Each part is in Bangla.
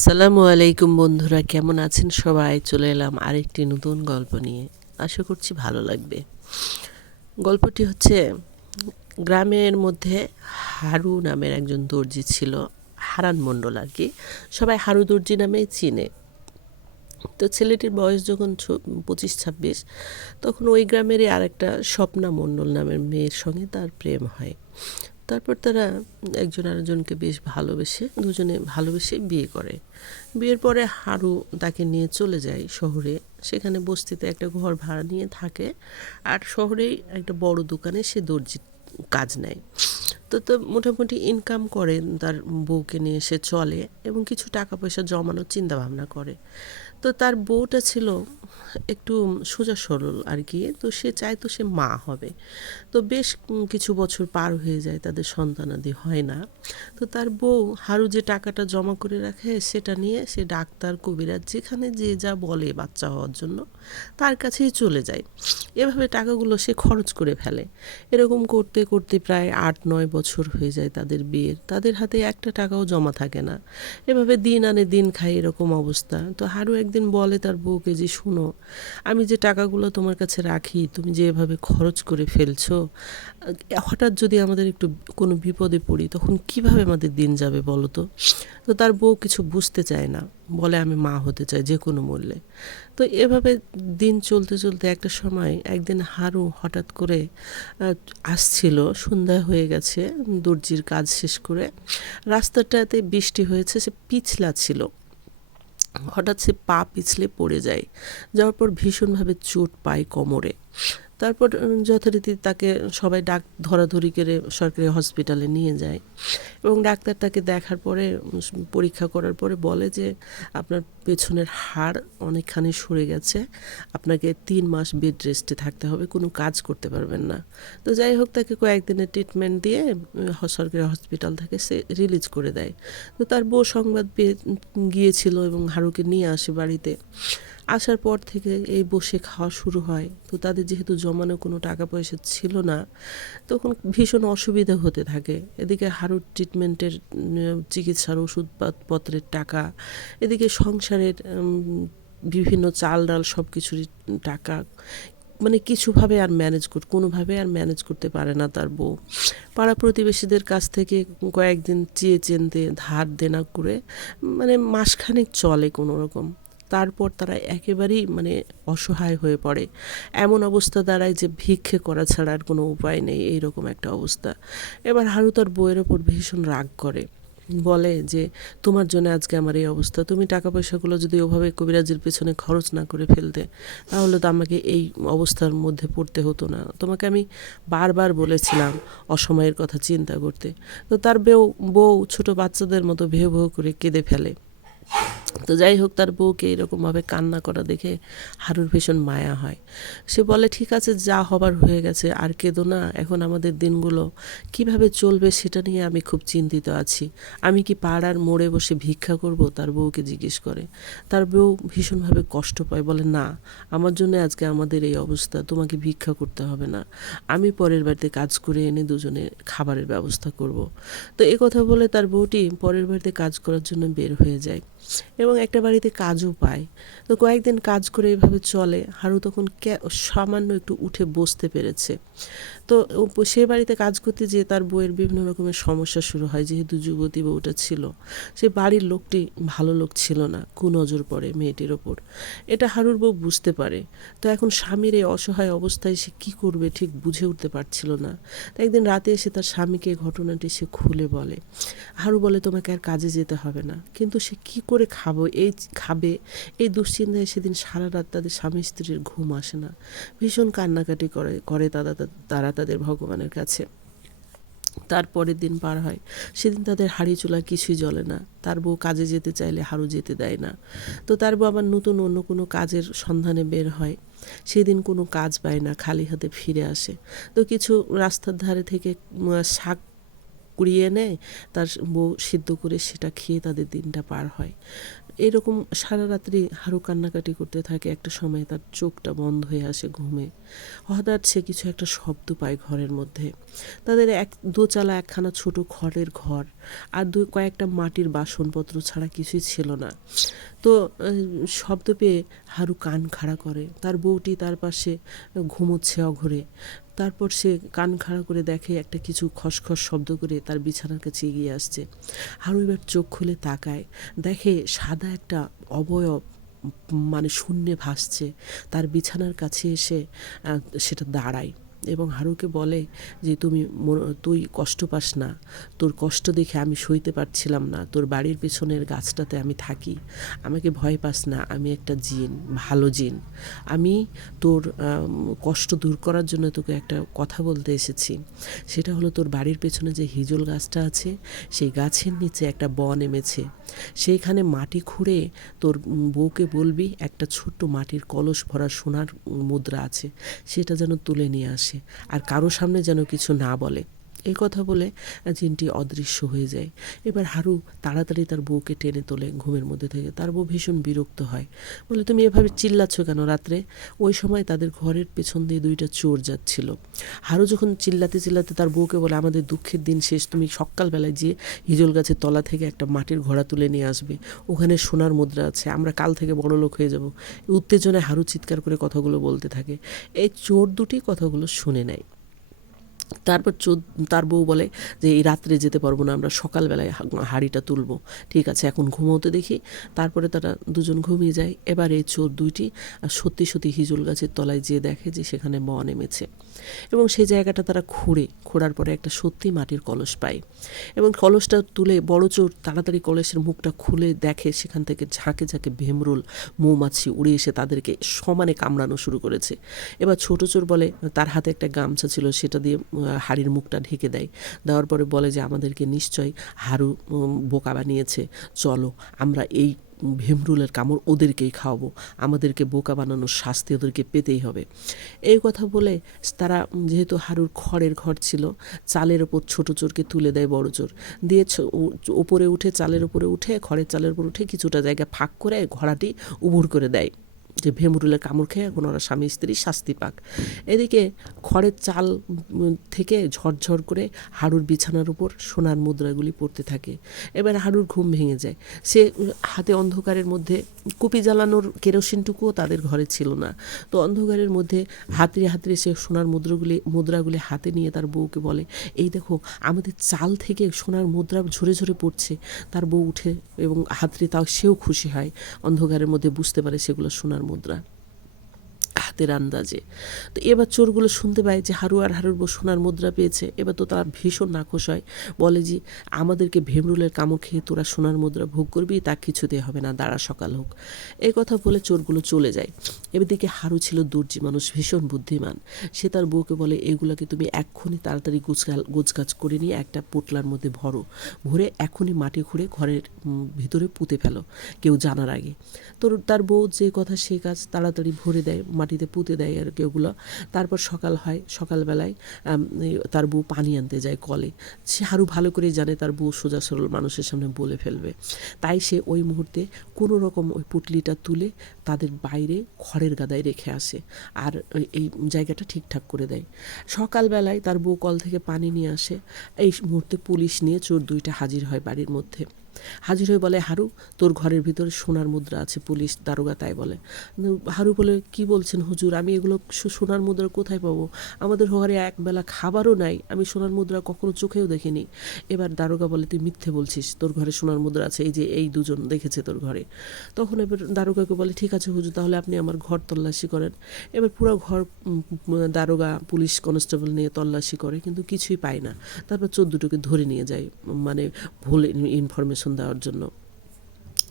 আসসালামু আলাইকুম বন্ধুরা, কেমন আছেন সবাই? চলে এলাম আরেকটি নতুন গল্প নিয়ে। আশা করছি ভালো লাগবে। গল্পটি হচ্ছে, গ্রামের মধ্যে হারু নামের একজন দর্জি ছিল, হারান মণ্ডল আর কি। সবাই হারু দর্জি নামেই চিনে। তো ছেলেটির বয়স যখন পঁচিশ, ছাব্বিশ, তখন ওই গ্রামেরই আরেকটা স্বপ্না মণ্ডল নামের মেয়ের সঙ্গে তার প্রেম হয়। তারপর তারা একজন আরেকজনকে বেশ ভালোবেসে, দুজনে ভালোবেসে বিয়ে করে। বিয়ের পরে হারু তাকে নিয়ে চলে যায় শহরে। সেখানে বস্তিতে একটা ঘর ভাড়া নিয়ে থাকে আর শহরেই একটা বড় দোকানে সে দর্জি কাজ নেয়। তো তো মোটামুটি ইনকাম করে তার বউকে নিয়ে সে চলে এবং কিছু টাকা পয়সা জমানোর চিন্তা ভাবনা করে। তো তার বউটা ছিল একটু সোজা সরল আর কি, তো সে চাইতো সে মা হবে। তো বেশ কিছু বছর পার হয়ে যায়, তাদের সন্তানাদি হয় না। তো তার বউ হারু যে টাকাটা জমা করে রাখে সেটা নিয়ে সে ডাক্তার, কবিরাজ, যেখানে যে যা বলে বাচ্চা হওয়ার জন্য তার কাছেই চলে যায়। এভাবে টাকাগুলো সে খরচ করে ফেলে। এরকম করতে করতে প্রায় আট, নয় বছর হয়ে যায় তাদের বিয়ের। তাদের হাতে একটা টাকাও জমা থাকে না। এভাবে দিন আনে দিন খায় এরকম অবস্থা। তো হারু একদিন বলে তার বউকে যে, শুনো, আমি যে টাকাগুলো তোমার কাছে রাখি, তুমি যে এভাবে খরচ করে ফেলছো, হঠাৎ যদি আমাদের একটু কোনো বিপদে পড়ি, তখন কীভাবে আমাদের দিন যাবে বলো তো? তো তার বউ কিছু বুঝতে চায় না, বলে, আমি মা হতে চাই যে কোনো মূল্যে। তো এভাবে দিন চলতে চলতে একটা সময় একদিন হারু হঠাৎ করে আসছিল, সন্ধ্যা হয়ে গেছে, দর্জির কাজ শেষ করে, রাস্তাটাতে বৃষ্টি হয়েছে, সে পিছলা ছিল। হঠাৎ সে পা পিছলে পড়ে যায় যাওয়ার পর ভীষণভাবে চোট পায় কোমরে। তারপর যথারীতি তাকে সবাই ডাক, ধরাধরি করে সরকারি হসপিটালে নিয়ে যায়। এবং ডাক্তার তাকে দেখার পরে পরীক্ষা করার পরে বলে যে, আপনার পেছনের হাড় অনেকখানি সরে গেছে। আপনাকে তিন মাস বেড রেস্টে থাকতে হবে। কোনো কাজ করতে পারবেন না। তো যাই হোক, তাকে কয়েকদিনের ট্রিটমেন্ট দিয়ে সরকারি হসপিটাল থেকে সে রিলিজ করে দেয়। তো তার বউ সংবাদ পেয়ে গিয়েছিল এবং হারুকে নিয়ে আসে বাড়িতে। আসার পর থেকে এই বসে খাওয়া শুরু হয়। তো তাদের যেহেতু জমানো কোনো টাকা পয়সা ছিল না, তখন ভীষণ অসুবিধা হতে থাকে। এদিকে হারুর ট্রিটমেন্টের চিকিৎসার ওষুধপত্রের টাকা, এদিকে সংসারের বিভিন্ন চাল ডাল সব কিছুরই টাকা মানে কিছুভাবে আর ম্যানেজ কর, কোনোভাবে আর ম্যানেজ করতে পারে না তার বউ। পাড়া প্রতিবেশীদের কাছ থেকে কয়েকদিন চেয়ে চেনতে ধার দেনা করে মানে মাসখানেক চলে কোনো রকম। তারপর তারা একেবারেই মানে অসহায় হয়ে পড়ে। এমন অবস্থা দাঁড়ায় যে ভিক্ষে করা ছাড়া আর কোনো উপায় নেই, এইরকম একটা অবস্থা। এবার হারু তার বইয়ের ওপর ভীষণ রাগ করে। বলে যে, তোমার জন্য আজকে আমার এই অবস্থা। তুমি টাকা পয়সাগুলো যদি ওভাবে কবিরাজের পেছনে খরচ না করে ফেলতে, তাহলে তো আমাকে এই অবস্থার মধ্যে পড়তে হতো না। তোমাকে আমি বারবার বলেছিলাম অসময়ের কথা চিন্তা করতে। তো তার বউ বউ ছোট বাচ্চাদের মতো ভেউ ভেউ করে কেঁদে ফেলে। তো যাই হোক, তার বউকে এরকমভাবে কান্না করা দেখে হারুর ভীষণ মায়া হয়। সে বলে, ঠিক আছে, যা হবার হয়ে গেছে, আর কেঁদো না। এখন আমাদের দিনগুলো কীভাবে চলবে সেটা নিয়ে আমি খুব চিন্তিত আছি। আমি কি পাড়ার মোড়ে বসে ভিক্ষা করব? তার বউকে জিজ্ঞেস করে। তার বউ ভীষণভাবে কষ্ট পায়, বলে, না, আমার জন্য আজকে আমাদের এই অবস্থা, তোমাকে ভিক্ষা করতে হবে না। আমি পরের বাড়িতে কাজ করে এনে দুজনে খাবারের ব্যবস্থা করব। তো এ কথা বলে তার বউটি পরের বাড়িতে কাজ করার জন্য বের হয়ে যায়। এবং একটা বাড়িতে কাজও পায়। তো কয়েকদিন কাজ করে এভাবে চলে, হারু তখন সামান্য একটু উঠে বসতে পেরেছে। তো সে বাড়িতে কাজ করতে যেয়ে তার বউয়ের বিভিন্ন রকমের সমস্যা শুরু হয়, যেহেতু যুবতী বউটা ছিল। সে বাড়ির লোকটি ভালো লোক ছিল না কুনজর পড়ে মেয়েটির ওপর। এটা হারুর বউ বুঝতে পারে। তো এখন স্বামীর এই অসহায় অবস্থায় সে কী করবে ঠিক বুঝে উঠতে পারছিল না। তো একদিন রাতে এসে তার স্বামীকে ঘটনাটি সে খুলে বলে। হারু বলে, তোমাকে আর কাজে যেতে হবে না। কিন্তু সে কি করে খাব? এই খাবে। এই দুশ্চিন্তায় সেদিন সারা রাত তাদের স্বামী স্ত্রীর ঘুম আসে না। ভীষণ কান্নাকাটি করে করে তারা তারা তাদের ভগবানের কাছে। তারপরের দিন পার হয়। সেদিন তাদের হাড়ি চুলা কিছুই জ্বলে না। তার বউ কাজে যেতে চাইলে হারু যেতে দেয় না। তো তার বউ আবার নতুন অন্য কোনো কাজের সন্ধানে বের হয়। সেদিন কোনো কাজ পায় না, খালি হাতে ফিরে আসে। তো কিছু রাস্তার ধারে থেকে শাক কুড়িয়ে নেয়, তার বউ সিদ্ধ করে সেটা খেয়ে তাদের দিনটা পার হয়। এরকম সারা রাত্রি হারু কান্নাকাটি করতে থাকে, একটা সময় তার চোখটা বন্ধ হয়ে আসে ঘুমে। হঠাৎ সে কিছু একটা শব্দ পায় ঘরের মধ্যে। তাদের এক দোচালা একখানা ছোট খড়ের ঘর আর দুই কয়েকটা মাটির বাসনপত্র ছাড়া কিছুই ছিল না। তো শব্দ পেয়ে হারু কান খাড়া করে। তার বউটি তার পাশে ঘুমোচ্ছে অঘরে। তারপর সে কান খাড়া করে দেখে একটা কিছু খসখস শব্দ করে তার বিছানার কাছে এগিয়ে আসছে। হারু এবার চোখ খুলে তাকায়। দেখে সাদা একটা অবয়ব মানে শূন্যে ভাসছে। তার বিছানার কাছে এসে সেটা দাঁড়ায়। এবং হারুকে বলে যে, তুমি তুই কষ্ট পাস না। তোর কষ্ট দেখে আমি সইতে পারছিলাম না। তোর বাড়ির পেছনের গাছটাতে আমি থাকি। আমাকে ভয় পাস না। আমি একটা জিন, ভালো জিন। আমি তোর কষ্ট দূর করার জন্য তোকে একটা কথা বলতে এসেছি। সেটা হলো তোর বাড়ির পেছনে যে হিজল গাছটা আছে, সেই গাছের নিচে একটা বন নেমেছে। সেইখানে মাটি খুঁড়ে তোর বউকে বলবি, একটা ছোট্ট মাটির কলস ভরা সোনার মুদ্রা আছে। সেটা যেন তুলে নিয়ে আসে। আর কারও সামনে যেন কিছু না বলে। এই কথা বলে জিনটি অদৃশ্য হয়ে যায়। এবার হারু তাড়াতাড়ি তার বউকে টেনে তোলে ঘুমের মধ্যে থেকে। তার বউ ভীষণ বিরক্ত হয়। বলে, তুমি এভাবে চিল্লাচ্ছ কেন রাত্রে? ওই সময় তাদের ঘরের পেছন দিয়ে দুইটা চোর যাচ্ছিল। হারু যখন চিল্লাতে চিল্লাতে তার বউকে বলে, আমাদের দুঃখের দিন শেষ, তুমি সকালবেলায় যেয়ে হিজল গাছের তলা থেকে একটা মাটির ঘোড়া তুলে নিয়ে আসবে। ওখানে সোনার মুদ্রা আছে, আমরা কাল থেকে বড় লোক হয়ে যাব। উত্তেজনায় হারু চিৎকার করে কথাগুলো বলতে থাকে। এই চোর দুটি কথাগুলো শুনে নেয়। তারপর তার বউ বলে যে, এই রাত্রে যেতে পারব না, আমরা সকালবেলায় হাঁড়িটা তুলবো। ঠিক আছে, এখন ঘুমোতে দেখি, তারপরে তারা দুজন ঘুমিয়ে যায়। এবার এই চোর দুইটি সত্যি সত্যি হিজুল গাছের তলায় যেয়ে দেখে যে, সেখানে ম নেমেছে। এবং সেই জায়গাটা তারা খুঁড়ে, খোঁড়ার পরে একটা সত্যি মাটির কলস পায়। এবং কলসটা তুলে বড় চোর তাড়াতাড়ি কলসের মুখটা খুলে দেখে, সেখান থেকে ঝাঁকে ঝাঁকে ভেমরুল, মৌমাছি উড়ে এসে তাদেরকে সমানে কামড়ানো শুরু করেছে। এবার ছোট চোর বলে, তার হাতে একটা গামছা ছিল, সেটা দিয়ে হাড়ির মুখটা ঢেকে দেয়। দেওয়ার পরে বলে যে, আমাদেরকে নিশ্চয়ই হারু বোকা বানিয়েছে। চলো, আমরা এই ভেমরুলের কামড় ওদেরকেই খাওয়াবো। আমাদেরকে বোকা বানানোর শাস্তি ওদেরকে পেতেই হবে। এই কথা বলে তারা যেহেতু হারুর খড়ের ঘর ছিল, চালের ওপর ছোট চোরকে তুলে দেয় বড় চোর। দিয়ে ওপরে উঠে, চালের উপরে উঠে, খড়ের চালের উপর উঠে কিছুটা জায়গা ফাঁক করে ঘোড়াটি উবুর করে দেয়। যে ভেমরুলের কামড় খেয়ে এখন ওরা স্বামী স্ত্রী শাস্তি পাক। এদিকে খড়ের চাল থেকে ঝরঝর করে হাড়ুর বিছানার উপর সোনার মুদ্রাগুলি পড়তে থাকে। এবার হাড়ুর ঘুম ভেঙে যায়। সে হাতে অন্ধকারের মধ্যে কুপি জ্বালানোর কেরোসিনটুকুও তাদের ঘরে ছিল না। তো অন্ধকারের মধ্যে হাতড়ে হাতড়ে সে সোনার মুদ্রাগুলি মুদ্রাগুলি হাতে নিয়ে তার বউকে বলে, এই দেখো, আমাদের চাল থেকে সোনার মুদ্রা ঝরে ঝরে পড়ছে। তার বউ উঠে এবং হাতড়ে তাও সেও খুশি হয়। অন্ধকারের মধ্যে বুঝতে পারে সেগুলো সোনার মুদ্রা হাতের আন্দাজে। তো এবার চোরগুলো শুনতে পায় যে হারু আর হারুর বউ সোনার মুদ্রা পেয়েছে। এবার তো তারা ভীষণ নাখোশ হয়। বলে যে, আমাদেরকে ভেমরুলের কামড় খেয়ে তোরা সোনার মুদ্রা ভোগ করবি, তা কিছুতে হবে না, দাঁড়া সকাল হোক। এই কথা বলে চোরগুলো চলে যায়। এদিকে হারু ছিল দর্জি মানুষ, ভীষণ বুদ্ধিমান। সে তার বউকে বলে, এগুলাকে তুমি এক্ষুনি তাড়াতাড়ি গোছগাল, গোছগাছ করে নিয়ে একটা পোটলার মধ্যে ভরো। ভরে এখনই মাটি খুঁড়ে ঘরের ভিতরে পুঁতে ফেলো, কেউ জানার আগে। তো তার বউ যে কথা সে কাজ তাড়াতাড়ি ভরে দেয়, মাটিতে পুঁতে দেয় আর কি ওগুলো। তারপর সকাল হয়, সকালবেলায় তার বউ পানি আনতে যায় কলে। সে আরও ভালো করে জানে তার বউ সোজা সরল মানুষের সামনে বলে ফেলবে। তাই সে ওই মুহূর্তে কোনো রকম ওই পুটলিটা তুলে তাদের বাইরে খড়ের গাদায় রেখে আসে আর এই জায়গাটা ঠিকঠাক করে দেয়। সকালবেলায় তার বউ কল থেকে পানি নিয়ে আসে। এই মুহূর্তে পুলিশ নিয়ে চোর দুইটা হাজির হয় বাড়ির মধ্যে। হাজির হয়ে বলে, হারু, তোর ঘরের ভিতরে সোনার মুদ্রা আছে, পুলিশ দারোগা তাই বলে। হারু বলে, কি বলছেন হুজুর? আমি এগুলো সোনার মুদ্রা কোথায় পাবো? আমাদের ঘরে একবেলা খাবারও নাই, আমি সোনার মুদ্রা কখনো চোখেও দেখিনি। এবার দারোগা বলে, তুই মিথ্যে বলছিস, তোর ঘরে সোনার মুদ্রা আছে, এই যে এই দুজন দেখেছে তোর ঘরে। তখন এবার দারোগাকে বলে, ঠিক আছে হুজুর, তাহলে আপনি আমার ঘর তল্লাশি করেন। এবার পুরো ঘর দারোগা, পুলিশ কনস্টেবল নিয়ে তল্লাশি করে, কিন্তু কিছুই পায় না। তারপর চোদ্দোটোকে ধরে নিয়ে যায় মানে ভুল ইনফরমেশন দেওয়ার জন্য।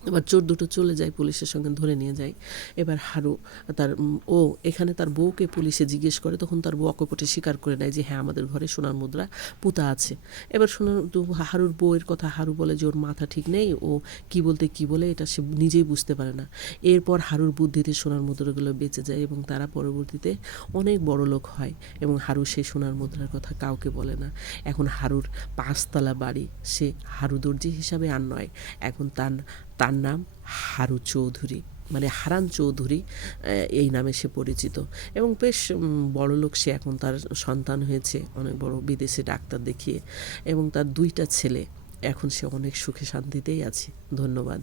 এবার চোর দুটো চলে যায়, পুলিশের সঙ্গে ধরে নিয়ে যায়। এবার হারু তার ও এখানে তার বউকে পুলিশে জিজ্ঞেস করে, তখন তার বউ অকপটে স্বীকার করে নেয় যে হ্যাঁ আমাদের ঘরে সোনার মুদ্রা পুতা আছে। এবার সোনার হারুর বউয়ের কথা হারু বলে যে, ওর মাথা ঠিক নেই, ও কি বলতে কি বলে, এটা সে নিজেই বুঝতে পারে না। এরপর হারুর বুদ্ধিতে সোনার মুদ্রাগুলো বেঁচে যায় এবং তারা পরবর্তীতে অনেক বড় লোক হয় এবং হারু সেই সোনার মুদ্রার কথা কাউকে বলে না। এখন হারুর পাঁচতলা বাড়ি, সে হারু দর্জি হিসাবে আর নয়, এখন তার তার নাম হারু চৌধুরী মানে হারান চৌধুরী এই নামে সে পরিচিত। এবং বেশ বড় লোক সে, এখন তার সন্তান হয়েছে, অনেক বড় বিদেশে ডাক্তার দেখিয়ে। এবং তার দুইটা ছেলে, এখন সে অনেক সুখে শান্তিতেই আছে। ধন্যবাদ।